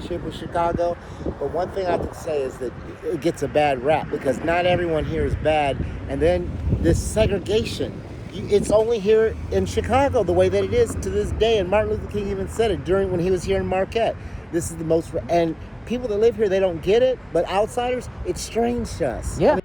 relationship with Chicago. But one thing I can say is that it gets a bad rap because not everyone here is bad. And then this segregation, it's only here in Chicago the way that it is to this day. And Martin Luther King even said it when he was here in Marquette. This is the most, and people that live here, they don't get it. But outsiders, it's strange to us. Yeah.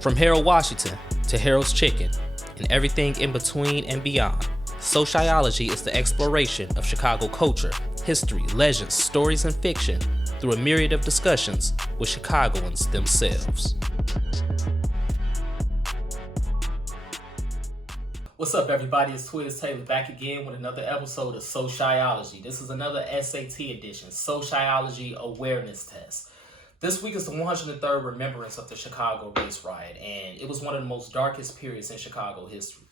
From Harold Washington to Harold's Chicken and everything in between and beyond, SoCHiology is the exploration of Chicago culture, history, legends, stories, and fiction through a myriad of discussions with Chicagoans themselves. What's up, everybody? It's Twiz Taylor back again with another episode of SoCHiology. This is another S.A.T edition, SoCHiology Awareness Tests. This week is the 103rd remembrance of the Chicago Race Riot, and it was one of the most darkest periods in Chicago history.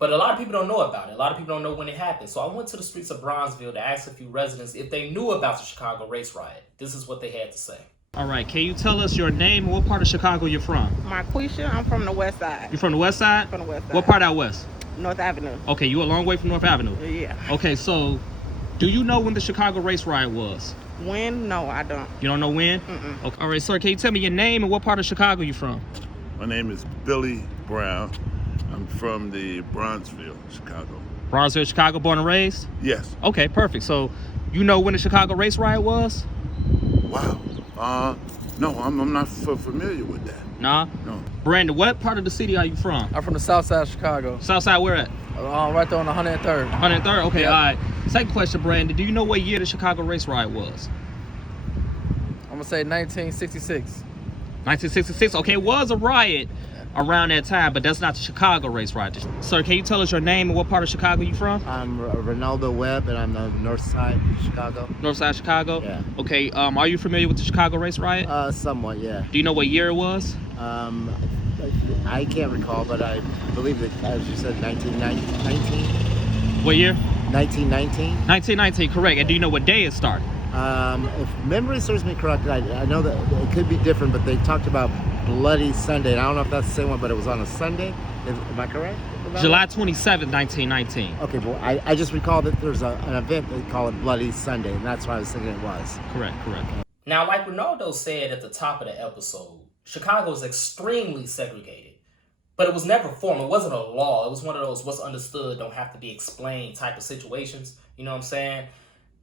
But a lot of people don't know about it. A lot of people don't know when it happened. So I went to the streets of Bronzeville to ask a few residents if they knew about the Chicago Race Riot. This is what they had to say. All right, can you tell us your name and what part of Chicago you're from? Marquisha, I'm from the west side. You're from the west side? From the west side. What part out west? North Avenue. Okay, you a long way from North Avenue? Yeah. Okay, so do you know when the Chicago Race Riot was? When? No, I don't. You don't know when? Mm-mm. Okay. All right, sir, can you tell me your name and what part of Chicago you're from? My name is Billy Brown. I'm from the Bronzeville, Chicago. Bronzeville, Chicago, born and raised? Yes. Okay, perfect. So you know when the Chicago Race Riot was? Wow. No, I'm not familiar with that. Nah? No. Brandon, what part of the city are you from? I'm from the south side of Chicago. South side, where at? Right there on the 103rd. 103rd? Okay, Yeah. all right. Second question, Brandon. Do you know what year the Chicago Race Riot was? I'm going to say 1966. 1966. Okay, it was a riot around that time, but that's not the Chicago Race Riot. Sir, can you tell us your name and what part of Chicago you from? I'm Ronaldo Webb, and I'm the north side of Chicago. North side Chicago? Yeah. Okay, are you familiar with the Chicago Race Riot? Somewhat, yeah. Do you know what year it was? I can't recall, but I believe that, as you said, 1919. What year? 1919. 1919, correct. And do you know what day it started? If memory serves me correct, I know that it could be different, but they talked about Bloody Sunday. And I don't know if that's the same one, but it was on a Sunday. Am I correct? July 27th, 1919. Okay, well, I just recall that there's an event they call it Bloody Sunday, and that's why I was thinking it was. Correct. Now, like Ronaldo said at the top of the episode, Chicago is extremely segregated. But it was never formed. It wasn't a law. It was one of those what's understood don't have to be explained type of situations. You know what I'm saying?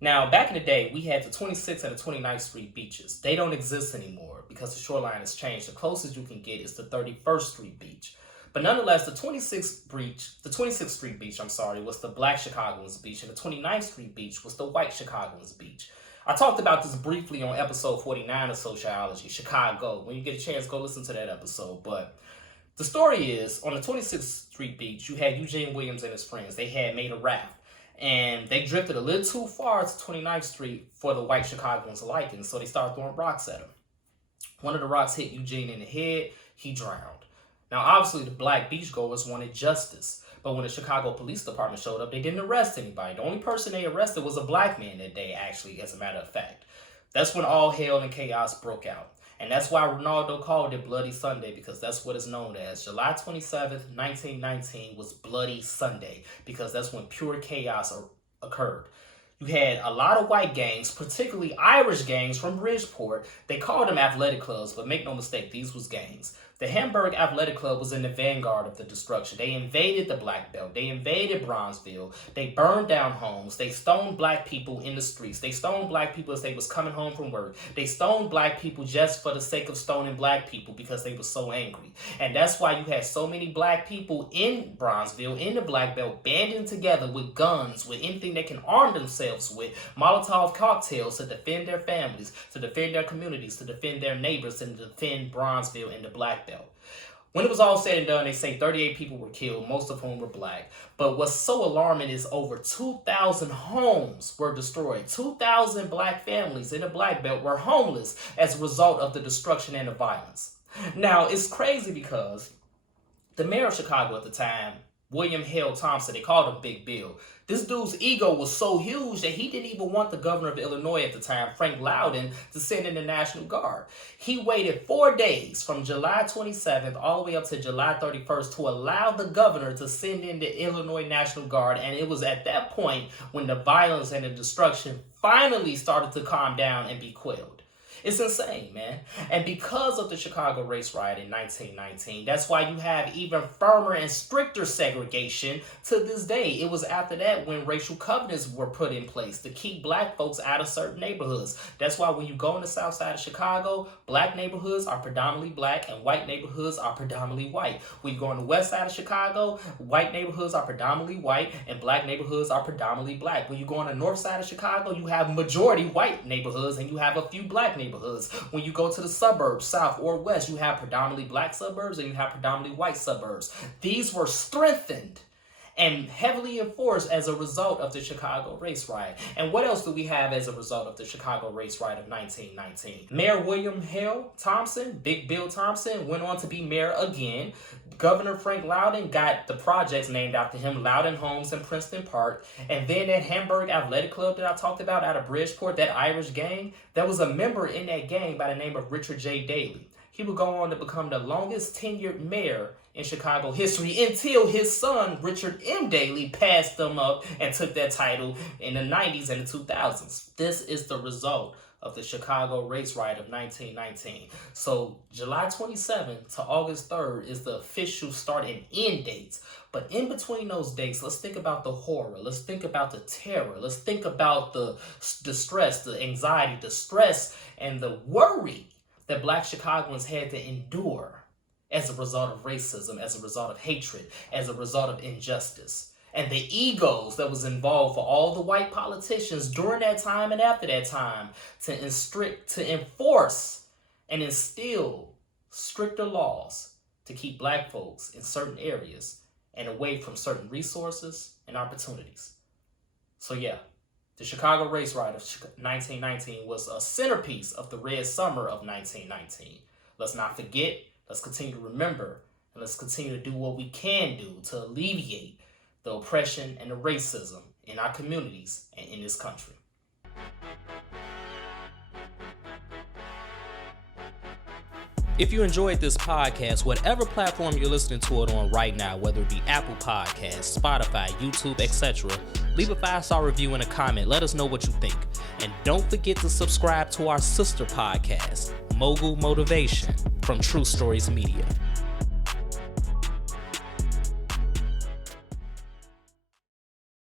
Now, back in the day, we had the 26th and the 29th Street beaches. They don't exist anymore because the shoreline has changed. The closest you can get is the 31st Street beach. But nonetheless, the 26th Street beach, was the Black Chicagoans beach, and the 29th Street beach was the White Chicagoans beach. I talked about this briefly on episode 49 of SoCHiology, Chicago. When you get a chance, go listen to that episode. But the story is, on the 26th Street beach, you had Eugene Williams and his friends. They had made a raft, and they drifted a little too far to 29th Street for the White Chicagoans' liking, so they started throwing rocks at him. One of the rocks hit Eugene in the head. He drowned. Now, obviously, the black beachgoers wanted justice. But when the Chicago Police Department showed up, they didn't arrest anybody. The only person they arrested was a black man that day, actually, as a matter of fact. That's when all hell and chaos broke out. And that's why Ronaldo called it Bloody Sunday, because that's what it's known as. July 27th, 1919 was Bloody Sunday, because that's when pure chaos occurred. You had a lot of white gangs, particularly Irish gangs from Bridgeport. They called them athletic clubs, but make no mistake, these was gangs. The Hamburg Athletic Club was in the vanguard of the destruction. They invaded the Black Belt. They invaded Bronzeville. They burned down homes. They stoned black people in the streets. They stoned black people as they was coming home from work. They stoned black people just for the sake of stoning black people because they were so angry. And that's why you had so many black people in Bronzeville, in the Black Belt, banding together with guns, with anything they can arm themselves with, Molotov cocktails to defend their families, to defend their communities, to defend their neighbors, and to defend Bronzeville and the Black Belt. When it was all said and done, they say 38 people were killed, most of whom were black. But what's so alarming is over 2,000 homes were destroyed. 2,000 black families in the Black Belt were homeless as a result of the destruction and the violence. Now, it's crazy because the mayor of Chicago at the time William Hale Thompson. They called him Big Bill. This dude's ego was so huge that he didn't even want the governor of Illinois at the time, Frank Loudon, to send in the National Guard. He waited 4 days from July 27th all the way up to July 31st to allow the governor to send in the Illinois National Guard. And it was at that point when the violence and the destruction finally started to calm down and be quelled. It's insane, man. And because of the Chicago Race Riot in 1919, that's why you have even firmer and stricter segregation to this day. It was after that when racial covenants were put in place to keep black folks out of certain neighborhoods. That's why when you go in the south side of Chicago, black neighborhoods are predominantly black and white neighborhoods are predominantly white. When you go on the west side of Chicago, white neighborhoods are predominantly white and black neighborhoods are predominantly black. When you go on the north side of Chicago, you have majority white neighborhoods and you have a few black neighborhoods. When you go to the suburbs, south or west, you have predominantly black suburbs and you have predominantly white suburbs. These were strengthened and heavily enforced as a result of the Chicago Race Riot. And what else do we have as a result of the Chicago Race Riot of 1919? Mayor William Hale Thompson, Big Bill Thompson, went on to be mayor again. Governor Frank Loudon got the projects named after him, Loudon Homes and Princeton Park. And then that Hamburg Athletic Club that I talked about out of Bridgeport, that Irish gang, there was a member in that gang by the name of Richard J. Daley. He would go on to become the longest tenured mayor in Chicago history until his son, Richard M. Daley, passed them up and took that title in the 90s and the 2000s. This is the result of the Chicago Race Riot of 1919. So July 27th to August 3rd is the official start and end dates. But in between those dates, let's think about the horror. Let's think about the terror. Let's think about the distress, the anxiety, the stress, and the worry that Black Chicagoans had to endure as a result of racism, as a result of hatred, as a result of injustice. And the egos that was involved for all the white politicians during that time and after that time to enforce and instill stricter laws to keep black folks in certain areas and away from certain resources and opportunities. So yeah, the Chicago Race Riot of 1919 was a centerpiece of the Red Summer of 1919. Let's not forget, let's continue to remember, and let's continue to do what we can do to alleviate the oppression and the racism in our communities and in this country. If you enjoyed this podcast, whatever platform you're listening to it on right now, whether it be Apple Podcasts, Spotify, YouTube, etc., leave a 5-star review and a comment. Let us know what you think. And don't forget to subscribe to our sister podcast, Mogul Motivation, from True Stories Media.